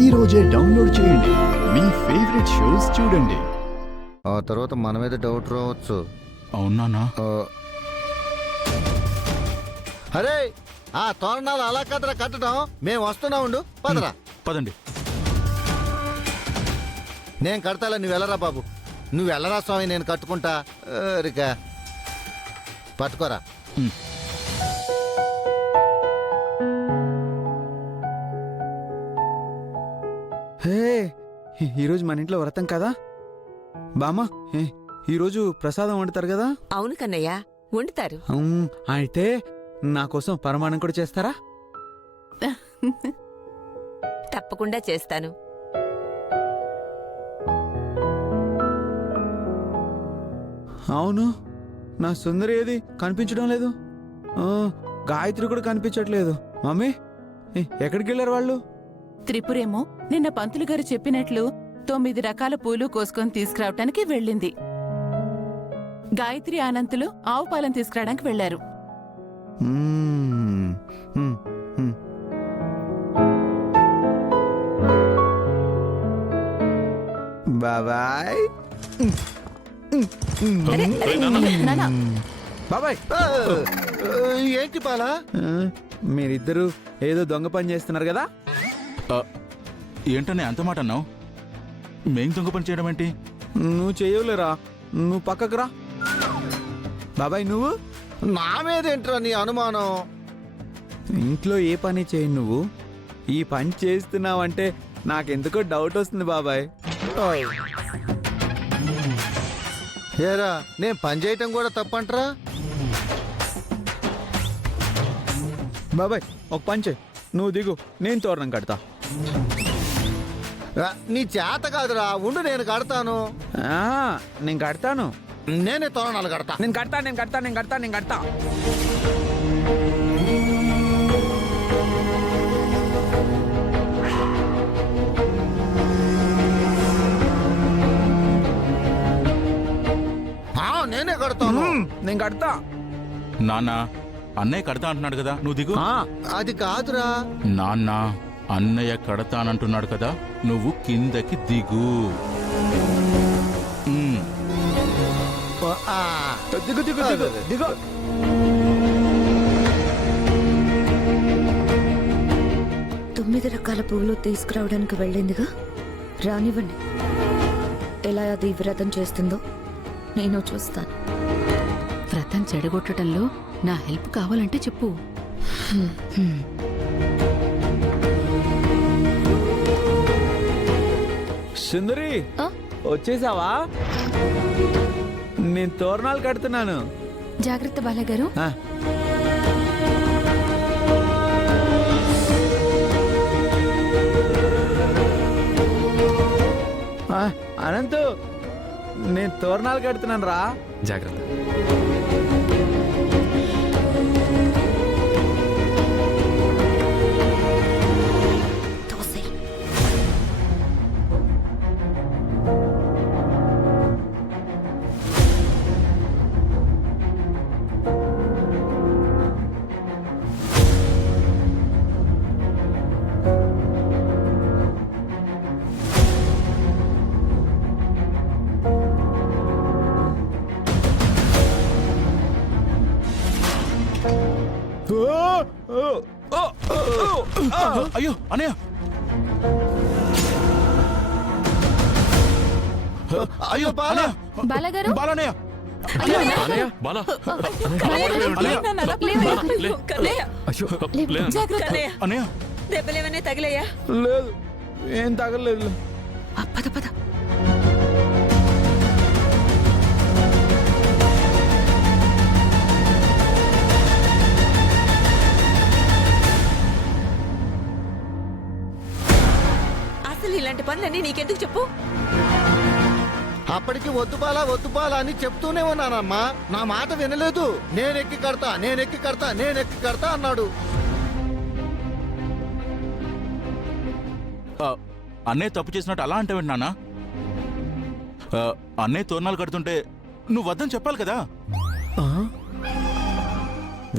ఈ రోజే డౌన్లోడ్ చేయండి. మీ ఫేవరెట్ షోస్ చూడండి. ఆ తర్వాత మన మీద డౌట్ రావచ్చు. అవునా? అరే ఆ తోరణాలు అలా కదరా కట్టడం, మేము వస్తున్నా ఉండు. పదరా. పదండి. నేను కడతాలా, నువ్వు వెళ్ళరా బాబు. నువ్వు వెళ్ళరా స్వామి, నేను కట్టుకుంటా. రికా పట్టుకోరా. హే, ఈరోజు మన ఇంట్లో వ్రతం కదా బామ్మ. ఈరోజు ప్రసాదం వండుతారు కదా? అవును కన్నయ్య, వండుతారు. అయితే నా కోసం పరమాణం కూడా చేస్తారా? తప్పకుండా చేస్తాను. అవును, నా సుందరి ఏది కనిపించడం లేదు. గాయత్రి కూడా కనిపించట్లేదు. మమ్మీ, ఎక్కడికి వెళ్ళారు వాళ్ళు? త్రిపురేమో నిన్న పంతులు గారు చెప్పినట్లు 9 రకాల పూలు కోసుకొని తీసుకురావటానికి వెళ్ళింది. గాయత్రి ఆనంతులు ఆవు పాలను తీసుకురావడానికి వెళ్లారు. బాబాయ్, నానా, బాబాయ్, ఏంటి బాలా? మీరిద్దరూ ఏదో దొంగ పని చేస్తున్నారు కదా? ఏంటనే అంత మాట అన్నావు? మేం దొంగ పని చేయడం ఏంటి? నువ్వు చేయవులేరా, నువ్వు పక్కకు రా. బాబాయ్, నువ్వు? నా మీదేంట్రా నీ అనుమానం? ఇంట్లో ఏ పని చేయి, నువ్వు ఈ పని చేస్తున్నావంటే నాకెందుకో డౌట్ వస్తుంది బాబాయ్. ఏరా, నేను పని చేయటం కూడా తప్పంటరా? బాబాయ్, ఒక పని చేయి, నువ్వు దిగు, నేను తోరణం కడతా. నీ చేత కాదురా, ఉండు నేను కడతాను. నేను కడతాను. నేనే తోరణాలు కడతా. నేను కడతా, నేను కడతా, నేను కడతా, నేను కడతా. నేనే కడతాను. నేను కడతా. నాన్న, అన్నయ్య కడతా అంటున్నాడు కదా, నువ్వు దిగు. అది కాదురా. నాన్న, అన్నయ్య కడతానంటున్నాడు కదా, నువ్వు కిందకి దిగు. దిగు దిగు దిగు దిగు. తొమ్మిది రకాల పువ్వులు తీసుకురావడానికి వెళ్ళిందిగా, రానివ్వండి. ఎలా అది వ్రతం చేస్తుందో నేను చూస్తాను. వ్రతం చెడగొట్టడంలో నా హెల్ప్ కావాలంటే చెప్పు. సుందరి, వచ్చేసావా? నేను తోరణాలు కడుతున్నాను. జాగ్రత్త బాలగారు. అనంతు, నేను తోరణాలు కడుతున్నాను రా. జాగ్రత్త. అయ్యో అన్నయ్య, అయ్యో బాలా. బాలగారు, బాలన్నయ్య, బాలా, అన్నయ్య. దెబ్బలేమనే తగిలయ్యా? లేదు, ఏం తగలేదు. పద పద. అసలు ఇలాంటి పనులన్నీ నీకెందుకు చెప్పు? అప్పటికి వద్దు బాలా అని చెప్తూనే ఉన్నానమ్మా. నా మాట వినలేదు. నేనెక్కి కడతా, నేనెక్కి కడతా, నేనెక్కి కడతా అన్నాడు. అన్నయ్య తప్పు చేసినట్టు అలా అంటే నాన్న? అన్నయ్య తోరణాలు కడుతుంటే నువ్వు వద్దని చెప్పాలి కదా.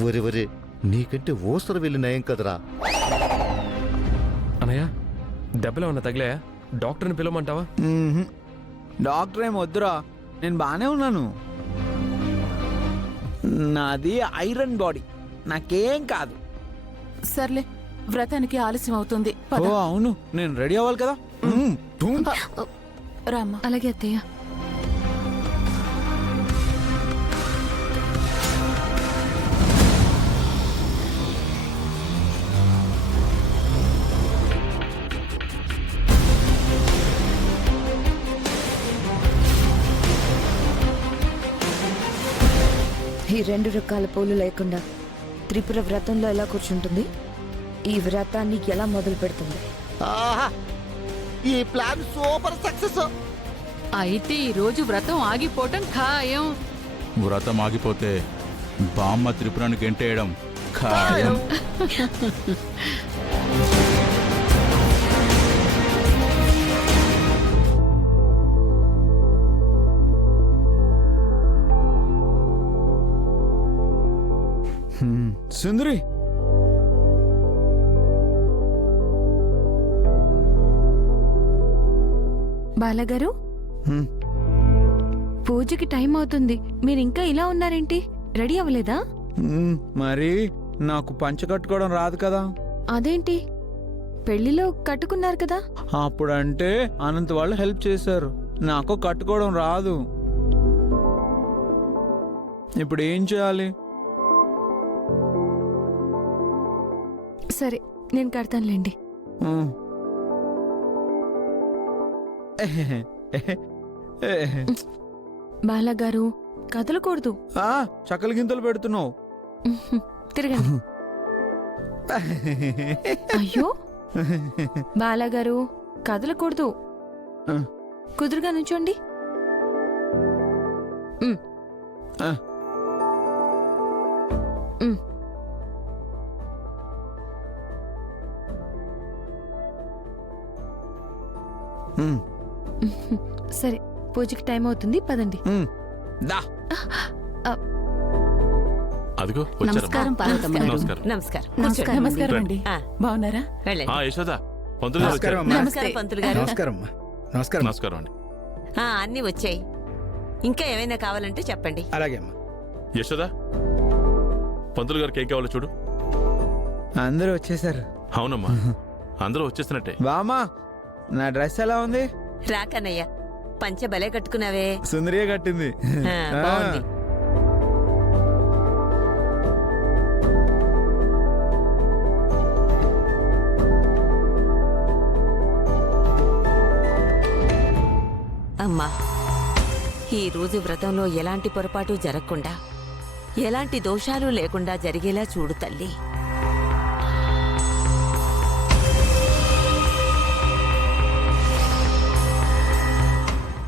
ఒరే నీకంటే ఓసర వెళ్ళి నయం కదరా. అన్నయ్య, దెబ్బలు ఏమన్నా తగిలాయా? డాక్టర్ని పిలవమంటావా? మ్మ్హ్. డాక్టర్ ఏం వద్దురా, నేను బాగానే ఉన్నాను. నాది ఐరన్ బాడీ, నాకేం కాదు. సర్లే, వ్రతానికి ఆలస్యం అవుతుంది. ఓ పద. అవును, నేను రెడీ అవ్వాలి కదా. రామ్మా. అలాగే అత్తయ్య. ఈ 2 రకాల పూలు లేకుండా త్రిపుర వ్రతంలో ఎలా కూర్చుంటుంది? ఈ వ్రతాన్ని ఎలా మొదలు పెడుతుంది? ఆహా ఈ ప్లాన్ సూపర్ సక్సెస్. అయితే ఈ రోజు వ్రతం ఆగిపోవటం ఖాయం. వ్రతం ఆగిపోతే బామ్మ త్రిపురాన్ని గెంటేయడం ఖాయం. సుందరి, బాలగారు, హ్మ్. పూజకి టైం అవుతుంది. మీరు ఇంకా ఇలా ఉన్నారేంటి? రెడీ అవ్వలేదా? మరి నాకు పంచ కట్టుకోవడం రాదు కదా. అదేంటి, పెళ్లిలో కట్టుకున్నారు కదా? అప్పుడంటే అనంత్ వాళ్ళు హెల్ప్ చేశారు, నాకు కట్టుకోవడం రాదు. ఇప్పుడు ఏం చేయాలి? సరే, నేను కడతానులేండి. ఉమ్. బాలగారు, కదలకూడదు. ఆ, చక్కల గింతలు పెడుతున్నావు. తిరగండి. అయ్యో బాలగారు, కదలకూడదు. ఆ. కుదురుగా నుంచోండి. ఆ. ఉమ్. సరే, పూజకి టైం అవుతుంది, పదండి. ఉమ్. దా. అదిగో వచ్చారమ్మా. నమస్కారం పార్వతమ్మ గారు. నమస్కారం. నమస్కారం. నమస్కారం. కూర్చోండి. నమస్కారం అండి. ఆ, బాగున్నారా? వెళ్ళండి. యశోద, పంతులు గారు వచ్చారు. నమస్కారం పంతులు గారు. నమస్కారం అండి. అన్నీ వచ్చాయి. ఇంకా ఏమైనా కావాలంటే చెప్పండి. యశోద, పంతులు గారికి ఏం కావాలో చూడు. అందరూ వచ్చేసారు. అవునమ్మా, అందరూ వచ్చేసినట్టే. బామా, నా డ్రెస్ ఎలా ఉంది? రాకన్నయ్య, పంచ భలే కట్టుకున్నావే. సుందరిగా కట్టింది. బాగుంది. అమ్మా, ఈ రోజు వ్రతంలో ఎలాంటి పొరపాటు జరగకుండా, ఎలాంటి దోషాలు లేకుండా జరిగేలా చూడు తల్లి.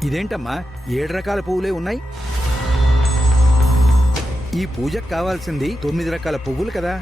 ఇదేంటమ్మా 7 రకాల పువ్వులే ఉన్నాయి? ఈ పూజకు కావాల్సింది 9 రకాల పువ్వులు కదా.